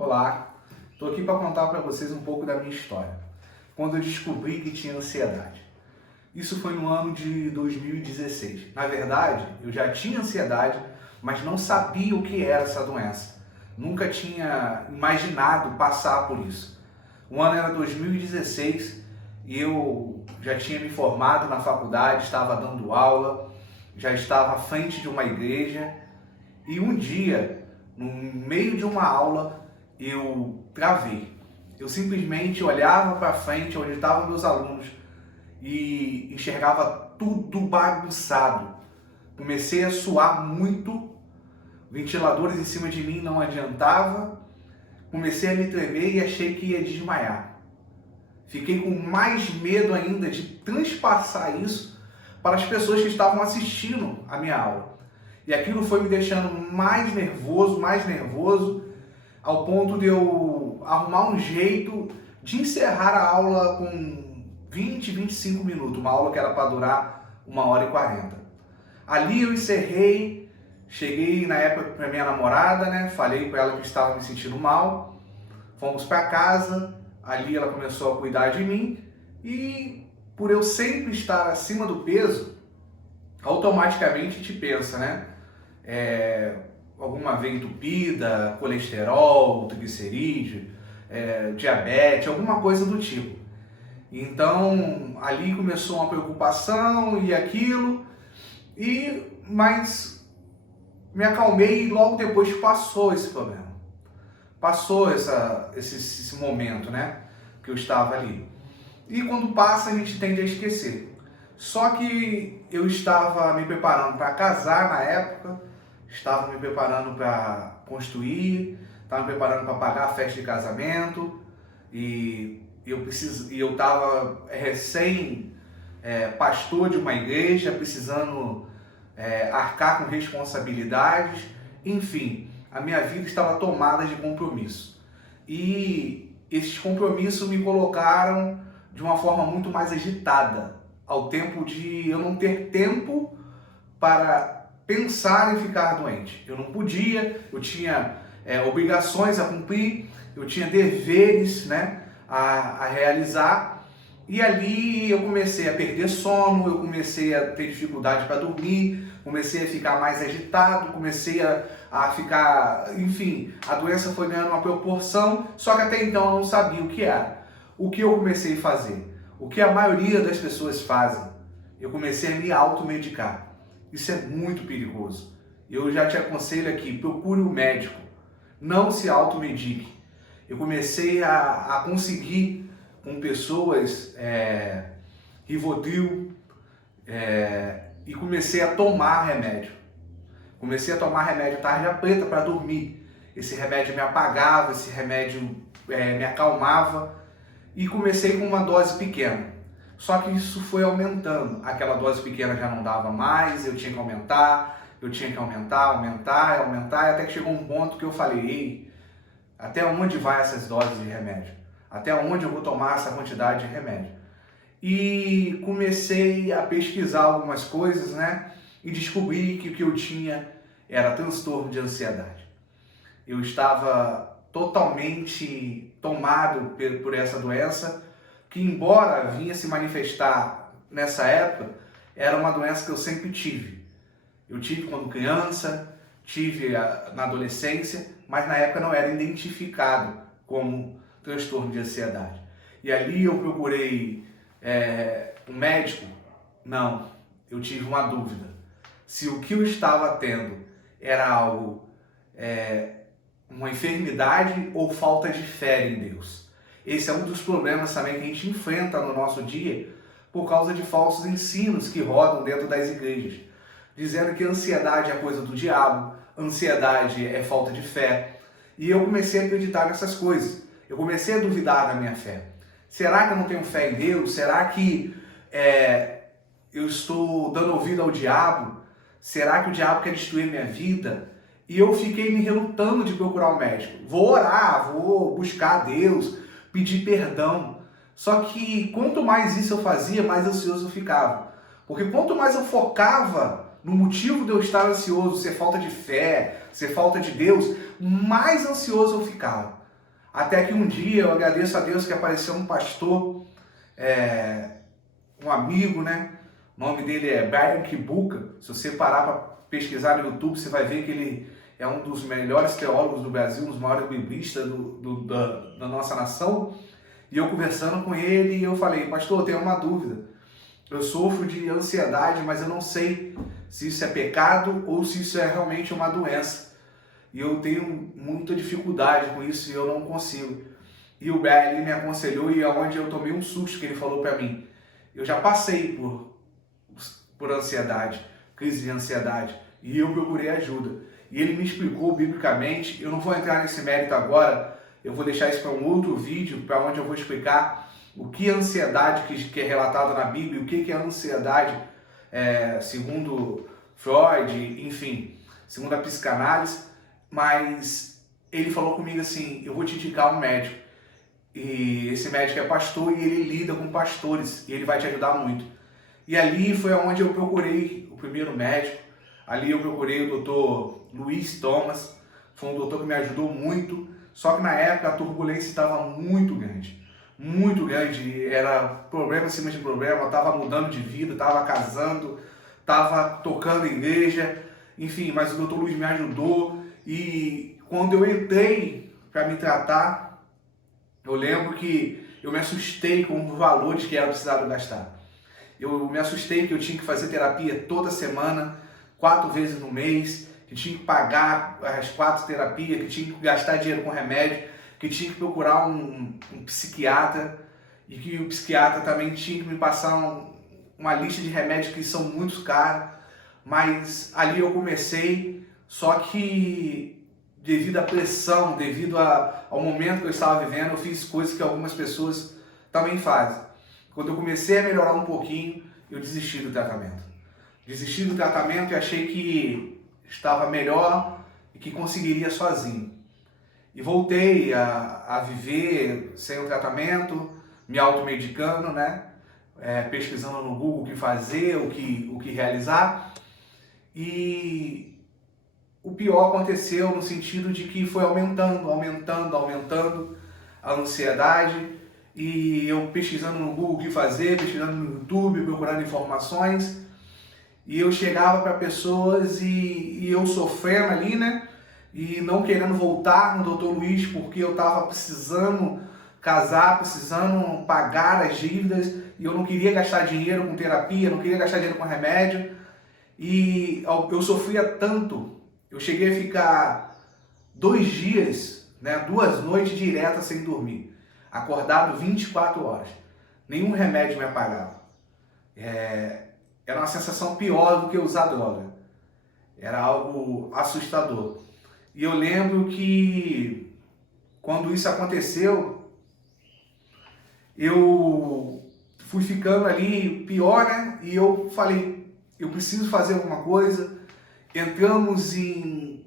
Olá, estou aqui para contar para vocês um pouco da minha história. Quando eu descobri que tinha ansiedade. Isso foi no ano de 2016. Na verdade, eu já tinha ansiedade, mas não sabia o que era essa doença. Nunca tinha imaginado passar por isso. O ano era 2016 e eu já tinha me formado na faculdade, estava dando aula, já estava à frente de uma igreja e um dia, no meio de uma aula, eu travei. Eu simplesmente olhava para frente, onde estavam meus alunos, e enxergava tudo bagunçado. Comecei a suar muito, ventiladores em cima de mim não adiantava, comecei a me tremer e achei que ia desmaiar. Fiquei com mais medo ainda de transpassar isso para as pessoas que estavam assistindo a minha aula. E aquilo foi me deixando mais nervoso, ao ponto de eu arrumar um jeito de encerrar a aula com 25 minutos, uma aula que era para durar 1h40. Ali eu encerrei, cheguei na época para minha namorada, né? Falei para ela que estava me sentindo mal, fomos para casa, ali ela começou a cuidar de mim e por eu sempre estar acima do peso, automaticamente te pensa, né? Alguma veia entupida, colesterol, triglicerídeo, diabetes, alguma coisa do tipo. Então ali começou uma preocupação e aquilo, mas me acalmei e logo depois passou esse problema. Passou esse momento, né, que eu estava ali. E quando passa a gente tende a esquecer. Só que eu estava me preparando para casar na época, estava me preparando para construir, estava me preparando para pagar a festa de casamento e eu estava pastor de uma igreja, precisando arcar com responsabilidades, enfim, a minha vida estava tomada de compromisso. E esses compromissos me colocaram de uma forma muito mais agitada, ao tempo de eu não ter tempo para pensar em ficar doente. Eu não podia, eu tinha obrigações a cumprir, eu tinha deveres, né, a realizar, e ali eu comecei a perder sono, eu comecei a ter dificuldade para dormir, comecei a ficar mais agitado, comecei a ficar, enfim, a doença foi ganhando uma proporção, só que até então eu não sabia o que era. O que eu comecei a fazer? O que a maioria das pessoas fazem? Eu comecei a me automedicar. Isso é muito perigoso. Eu já te aconselho aqui, procure um médico. Não se automedique. Eu comecei a conseguir com pessoas Rivotril e comecei a tomar remédio. Comecei a tomar remédio tarja preta para dormir. Esse remédio me apagava, esse remédio me acalmava e comecei com uma dose pequena. Só que isso foi aumentando, aquela dose pequena já não dava mais, eu tinha que aumentar, até que chegou um ponto que eu falei, ei, até onde vai essas doses de remédio? Até onde eu vou tomar essa quantidade de remédio? E comecei a pesquisar algumas coisas, né? E descobri que o que eu tinha era transtorno de ansiedade. Eu estava totalmente tomado por essa doença, que embora vinha se manifestar nessa época, era uma doença que eu sempre tive. Eu tive quando criança, tive na adolescência, mas na época não era identificado como transtorno de ansiedade. E ali eu procurei um médico? Não, eu tive uma dúvida. Se o que eu estava tendo era algo, uma enfermidade ou falta de fé em Deus. Esse é um dos problemas também que a gente enfrenta no nosso dia por causa de falsos ensinos que rodam dentro das igrejas, dizendo que ansiedade é coisa do diabo, ansiedade é falta de fé. E eu comecei a acreditar nessas coisas. Eu comecei a duvidar da minha fé. Será que eu não tenho fé em Deus? Será que eu estou dando ouvido ao diabo? Será que o diabo quer destruir minha vida? E eu fiquei me relutando de procurar um médico. Vou orar, vou buscar a Deus, pedir perdão. Só que quanto mais isso eu fazia, mais ansioso eu ficava. Porque quanto mais eu focava no motivo de eu estar ansioso, ser falta de fé, ser falta de Deus, mais ansioso eu ficava. Até que um dia eu agradeço a Deus que apareceu um pastor, um amigo, né? O nome dele é Brian Kibuka. Se você parar para pesquisar no YouTube, você vai ver que ele é um dos melhores teólogos do Brasil, um dos maiores biblistas da nossa nação. E eu conversando com ele, eu falei, pastor, eu tenho uma dúvida. Eu sofro de ansiedade, mas eu não sei se isso é pecado ou se isso é realmente uma doença. E eu tenho muita dificuldade com isso e eu não consigo. E o Brian me aconselhou e é onde eu tomei um susto que ele falou para mim. Eu já passei por ansiedade, crise de ansiedade, e eu procurei ajuda. E ele me explicou biblicamente, eu não vou entrar nesse mérito agora, eu vou deixar isso para um outro vídeo, para onde eu vou explicar o que é ansiedade que é relatado na Bíblia, o que é ansiedade segundo Freud, enfim, segundo a psicanálise. Mas ele falou comigo assim, eu vou te indicar um médico. E esse médico é pastor e ele lida com pastores e ele vai te ajudar muito. E ali foi onde eu procurei o primeiro médico. Ali eu procurei o doutor Luiz Thomas, foi um doutor que me ajudou muito. Só que na época a turbulência estava muito grande, era problema em cima de problema, estava mudando de vida, estava casando, estava tocando em igreja, enfim, mas o doutor Luiz me ajudou. E quando eu entrei para me tratar, eu lembro que eu me assustei com os valores que era precisado gastar. Eu me assustei que eu tinha que fazer terapia toda semana, 4 vezes no mês, que tinha que pagar as 4 terapias, que tinha que gastar dinheiro com remédio, que tinha que procurar um psiquiatra e que o psiquiatra também tinha que me passar uma lista de remédios que são muito caros. Mas ali eu comecei, só que devido à pressão, devido ao momento que eu estava vivendo, eu fiz coisas que algumas pessoas também fazem. Quando eu comecei a melhorar um pouquinho, eu desisti do tratamento. Desisti do tratamento e achei que estava melhor e que conseguiria sozinho. E voltei a viver sem o tratamento, me automedicando, né? Pesquisando no Google o que fazer, o que realizar. E o pior aconteceu no sentido de que foi aumentando a ansiedade. E eu pesquisando no Google o que fazer, pesquisando no YouTube, procurando informações. E eu chegava para pessoas e eu sofrendo ali, né? E não querendo voltar no Dr. Luiz porque eu estava precisando casar, precisando pagar as dívidas e eu não queria gastar dinheiro com terapia, não queria gastar dinheiro com remédio. E eu sofria tanto, eu cheguei a ficar 2 dias, né, 2 noites diretas sem dormir, acordado 24 horas. Nenhum remédio me apagava. Era uma sensação pior do que usar droga. Era algo assustador. E eu lembro que quando isso aconteceu, eu fui ficando ali pior, né? E eu falei, eu preciso fazer alguma coisa. Entramos em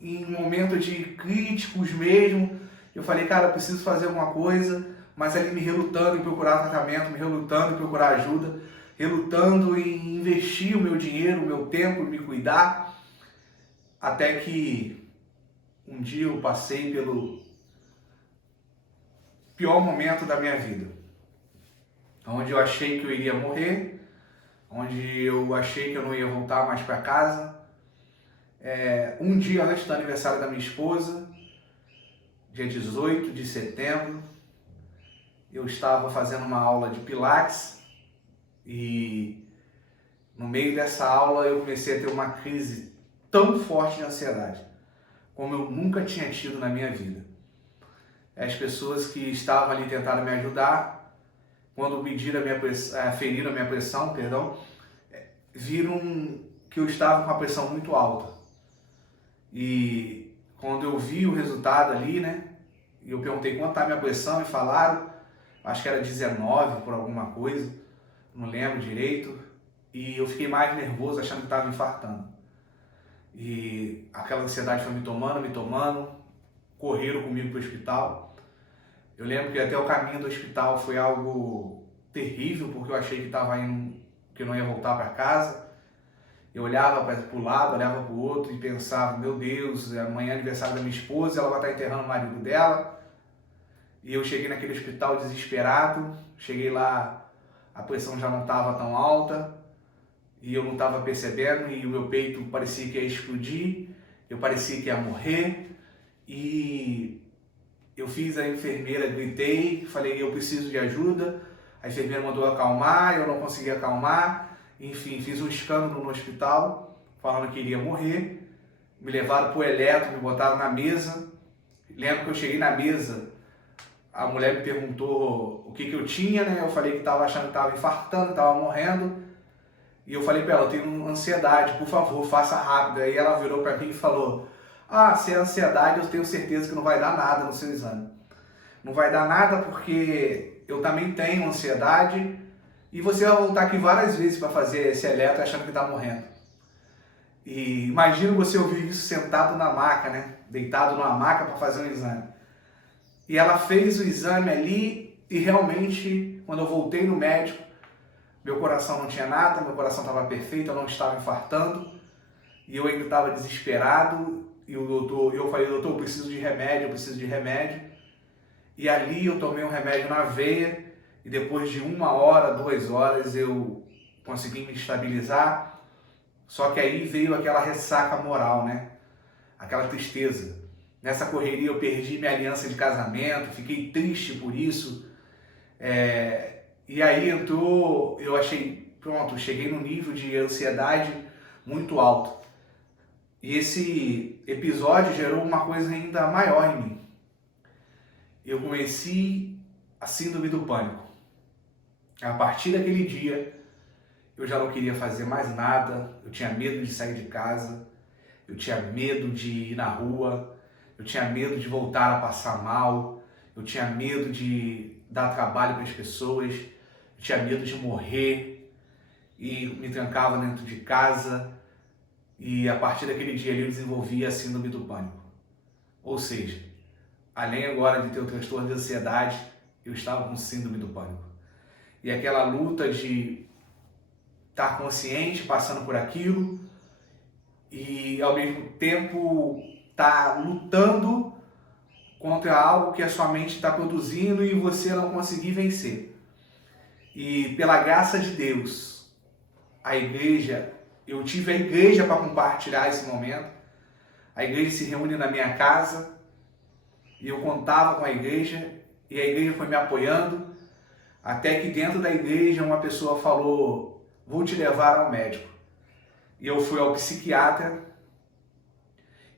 um momento de críticos mesmo. Eu falei, cara, eu preciso fazer alguma coisa. Mas ali me relutando em procurar tratamento, me relutando em procurar ajuda, relutando em investir o meu dinheiro, o meu tempo, em me cuidar. Até que um dia eu passei pelo pior momento da minha vida, onde eu achei que eu iria morrer, onde eu achei que eu não ia voltar mais para casa. Um dia antes do aniversário da minha esposa, dia 18 de setembro, eu estava fazendo uma aula de Pilates e no meio dessa aula eu comecei a ter uma crise tão forte de ansiedade como eu nunca tinha tido na minha vida. As pessoas que estavam ali tentaram me ajudar, quando mediram feriram a minha pressão, viram que eu estava com a pressão muito alta. E quando eu vi o resultado ali, né, e eu perguntei quanto está a minha pressão e falaram, acho que era 19 por alguma coisa, não lembro direito, e eu fiquei mais nervoso achando que estava infartando. E aquela ansiedade foi me tomando, correram comigo para o hospital. Eu lembro que até o caminho do hospital foi algo terrível, porque eu achei que eu não ia voltar para casa. Eu olhava para o lado, olhava para o outro e pensava, meu Deus, amanhã é aniversário da minha esposa, ela vai estar enterrando o marido dela. E eu cheguei naquele hospital desesperado, cheguei lá, a pressão já não estava tão alta, e eu não estava percebendo, e o meu peito parecia que ia explodir, eu parecia que ia morrer, e eu fiz a enfermeira, gritei, falei, eu preciso de ajuda, a enfermeira mandou acalmar, eu não consegui acalmar, enfim, fiz um escândalo no hospital, falando que iria morrer, me levaram para o eletro, me botaram na mesa, lembro que eu cheguei na mesa, a mulher me perguntou o que eu tinha, né? Eu falei que estava achando que estava infartando, estava morrendo. E eu falei para ela, eu tenho ansiedade, por favor, faça rápido. Aí ela virou para mim e falou, se é ansiedade, eu tenho certeza que não vai dar nada no seu exame. Não vai dar nada porque eu também tenho ansiedade e você vai voltar aqui várias vezes para fazer esse eletro achando que está morrendo. E imagina você ouvir isso sentado na maca, né? Deitado numa maca para fazer um exame. E ela fez o exame ali e realmente, quando eu voltei no médico, meu coração não tinha nada, meu coração estava perfeito, eu não estava infartando. E eu ainda estava desesperado. E eu falei, doutor, eu preciso de remédio, eu preciso de remédio. E ali eu tomei um remédio na veia e depois de 1 hora, 2 horas eu consegui me estabilizar. Só que aí veio aquela ressaca moral, né? Aquela tristeza. Nessa correria eu perdi minha aliança de casamento, fiquei triste por isso. E aí eu achei, pronto, cheguei num nível de ansiedade muito alto. E esse episódio gerou uma coisa ainda maior em mim. Eu conheci a síndrome do pânico. A partir daquele dia, eu já não queria fazer mais nada, eu tinha medo de sair de casa, eu tinha medo de ir na rua, eu tinha medo de voltar a passar mal, eu tinha medo de dar trabalho para as pessoas, eu tinha medo de morrer e me trancava dentro de casa e a partir daquele dia ali eu desenvolvi a síndrome do pânico. Ou seja, além agora de ter o transtorno de ansiedade, eu estava com síndrome do pânico. E aquela luta de estar consciente, passando por aquilo e ao mesmo tempo estar lutando contra algo que a sua mente está produzindo e você não conseguir vencer. E pela graça de Deus, eu tive a igreja para compartilhar esse momento. A igreja se reúne na minha casa e eu contava com a igreja e a igreja foi me apoiando até que dentro da igreja uma pessoa falou, vou te levar ao médico. E eu fui ao psiquiatra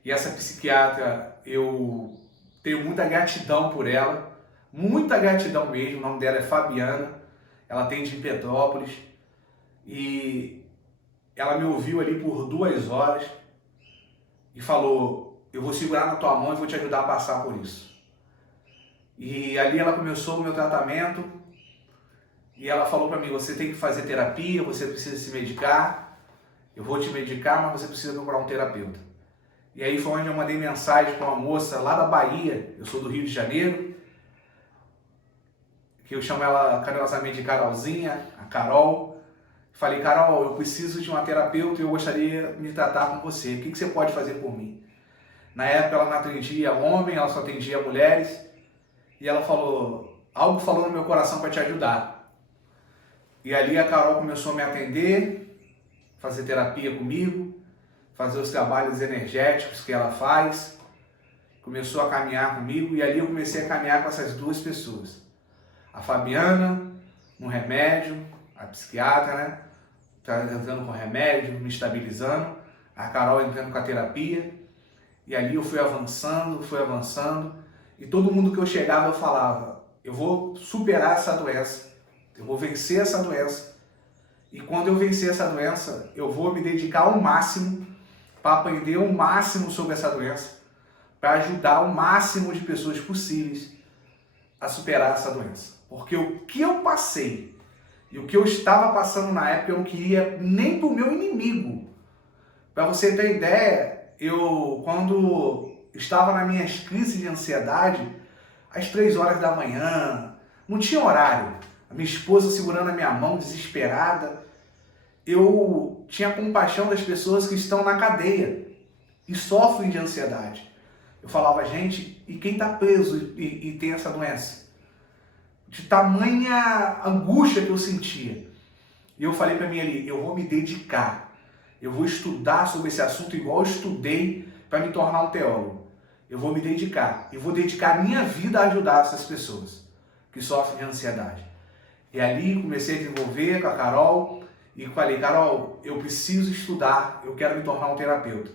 e essa psiquiatra eu tenho muita gratidão por ela, muita gratidão mesmo, o nome dela é Fabiana, ela atende em Petrópolis e ela me ouviu ali por 2 horas e falou, eu vou segurar na tua mão e vou te ajudar a passar por isso. E ali ela começou o meu tratamento e ela falou para mim, você tem que fazer terapia, você precisa se medicar, eu vou te medicar, mas você precisa procurar um terapeuta. E aí foi onde eu mandei mensagem para uma moça lá da Bahia, eu sou do Rio de Janeiro, que eu chamo ela carinhosamente de Carolzinha, a Carol. Falei, Carol, eu preciso de uma terapeuta e eu gostaria de me tratar com você. O que você pode fazer por mim? Na época ela não atendia homem, ela só atendia mulheres. E ela falou, algo falou no meu coração para te ajudar. E ali a Carol começou a me atender, fazer terapia comigo, fazer os trabalhos energéticos que ela faz. Começou a caminhar comigo e ali eu comecei a caminhar com essas 2 pessoas. A Fabiana, no remédio, a psiquiatra, né? Entrando com remédio, me estabilizando. A Carol entrando com a terapia. E ali eu fui avançando. E todo mundo que eu chegava eu falava, eu vou superar essa doença. Eu vou vencer essa doença. E quando eu vencer essa doença, eu vou me dedicar ao máximo para aprender o máximo sobre essa doença. Para ajudar o máximo de pessoas possíveis a superar essa doença. Porque o que eu passei e o que eu estava passando na época, eu não queria nem para o meu inimigo. Para você ter ideia, eu quando estava nas minhas crises de ansiedade, às 3 horas da manhã, não tinha horário. A minha esposa segurando a minha mão, desesperada. Eu tinha compaixão das pessoas que estão na cadeia e sofrem de ansiedade. Eu falava, gente, e quem está preso e tem essa doença. De tamanha angústia que eu sentia. E eu falei para mim ali, eu vou me dedicar. Eu vou estudar sobre esse assunto igual eu estudei para me tornar um teólogo. Eu vou me dedicar. E vou dedicar a minha vida a ajudar essas pessoas que sofrem de ansiedade. E ali comecei a desenvolver com a Carol e falei, Carol, eu preciso estudar, eu quero me tornar um terapeuta.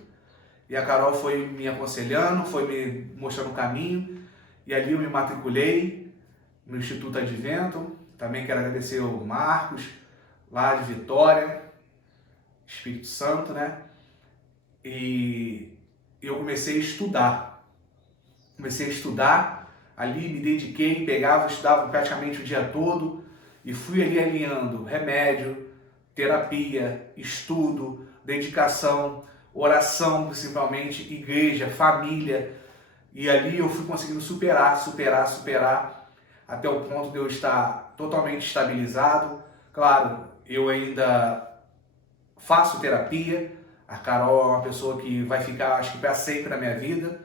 E a Carol foi me aconselhando, foi me mostrando o caminho, e ali eu me matriculei no Instituto Advento. Também quero agradecer ao Marcos, lá de Vitória, Espírito Santo, né? E eu comecei a estudar. Ali me dediquei, estudava praticamente o dia todo e fui ali alinhando remédio, terapia, estudo, dedicação, oração principalmente, igreja, família. E ali eu fui conseguindo superar, até o ponto de eu estar totalmente estabilizado. Claro, eu ainda faço terapia. A Carol é uma pessoa que vai ficar, acho que para sempre na minha vida.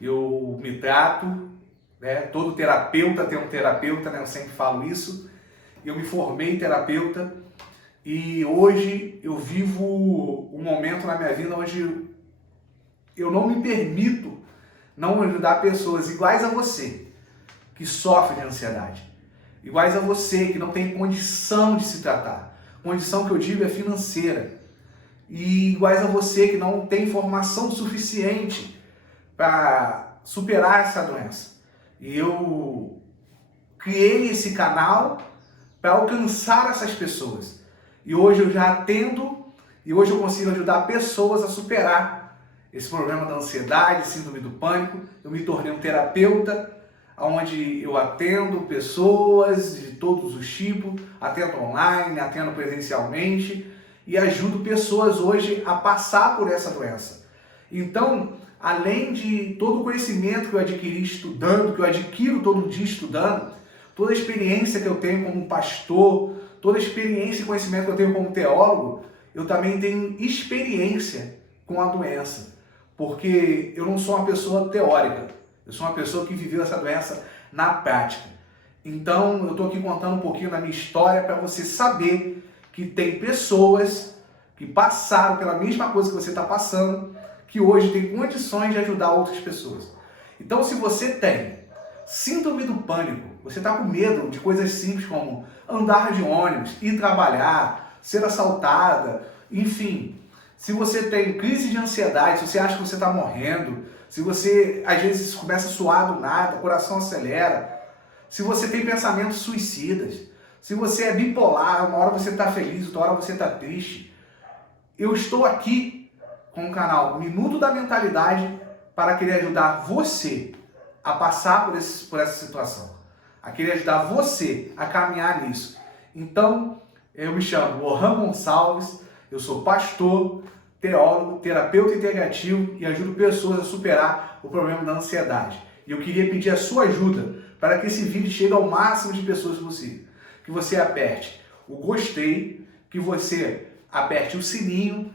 Eu me trato, né? Todo terapeuta tem um terapeuta, né? Eu sempre falo isso. Eu me formei terapeuta e hoje eu vivo um momento na minha vida onde eu não me permito não ajudar pessoas iguais a você, que sofrem de ansiedade, iguais a você, que não tem condição de se tratar. Condição que eu digo é financeira. E iguais a você, que não tem formação suficiente para superar essa doença. E eu criei esse canal para alcançar essas pessoas. E hoje eu já atendo e hoje eu consigo ajudar pessoas a superar esse problema da ansiedade, síndrome do pânico. Eu me tornei um terapeuta, onde eu atendo pessoas de todos os tipos, atendo online, atendo presencialmente e ajudo pessoas hoje a passar por essa doença. Então, além de todo o conhecimento que eu adquiri estudando, que eu adquiro todo dia estudando, toda a experiência que eu tenho como pastor, toda a experiência e conhecimento que eu tenho como teólogo, eu também tenho experiência com a doença, porque eu não sou uma pessoa teórica, eu sou uma pessoa que viveu essa doença na prática. Então, eu estou aqui contando um pouquinho da minha história para você saber que tem pessoas que passaram pela mesma coisa que você está passando, que hoje tem condições de ajudar outras pessoas. Então, se você tem síndrome do pânico, você está com medo de coisas simples como andar de ônibus, ir trabalhar, ser assaltada, enfim. Se você tem crise de ansiedade, se você acha que você está morrendo, se você às vezes começa a suar do nada, o coração acelera, se você tem pensamentos suicidas, se você é bipolar, uma hora você está feliz, outra hora você está triste, eu estou aqui com o canal Minuto da Mentalidade para querer ajudar você a passar por essa situação, a querer ajudar você a caminhar nisso. Então, eu me chamo Lohan Gonçalves, eu sou pastor, teólogo, terapeuta integrativo e ajudo pessoas a superar o problema da ansiedade. E eu queria pedir a sua ajuda para que esse vídeo chegue ao máximo de pessoas possível. Que você aperte o gostei, que você aperte o sininho,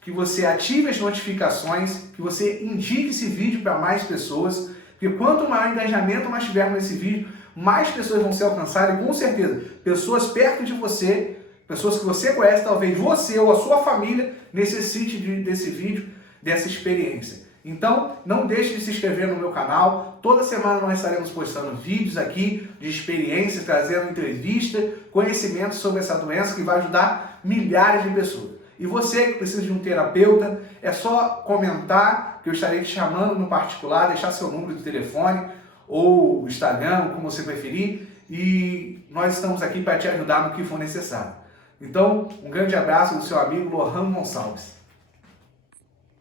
que você ative as notificações, que você indique esse vídeo para mais pessoas, porque quanto maior engajamento nós tivermos nesse vídeo, mais pessoas vão ser alcançadas e com certeza, pessoas perto de você, pessoas que você conhece, talvez você ou a sua família necessite desse vídeo, dessa experiência. Então, não deixe de se inscrever no meu canal. Toda semana nós estaremos postando vídeos aqui de experiência, trazendo entrevista, conhecimento sobre essa doença que vai ajudar milhares de pessoas. E você que precisa de um terapeuta, é só comentar que eu estarei te chamando no particular, deixar seu número de telefone ou Instagram, como você preferir, e nós estamos aqui para te ajudar no que for necessário. Então, um grande abraço do seu amigo Lohan Gonçalves.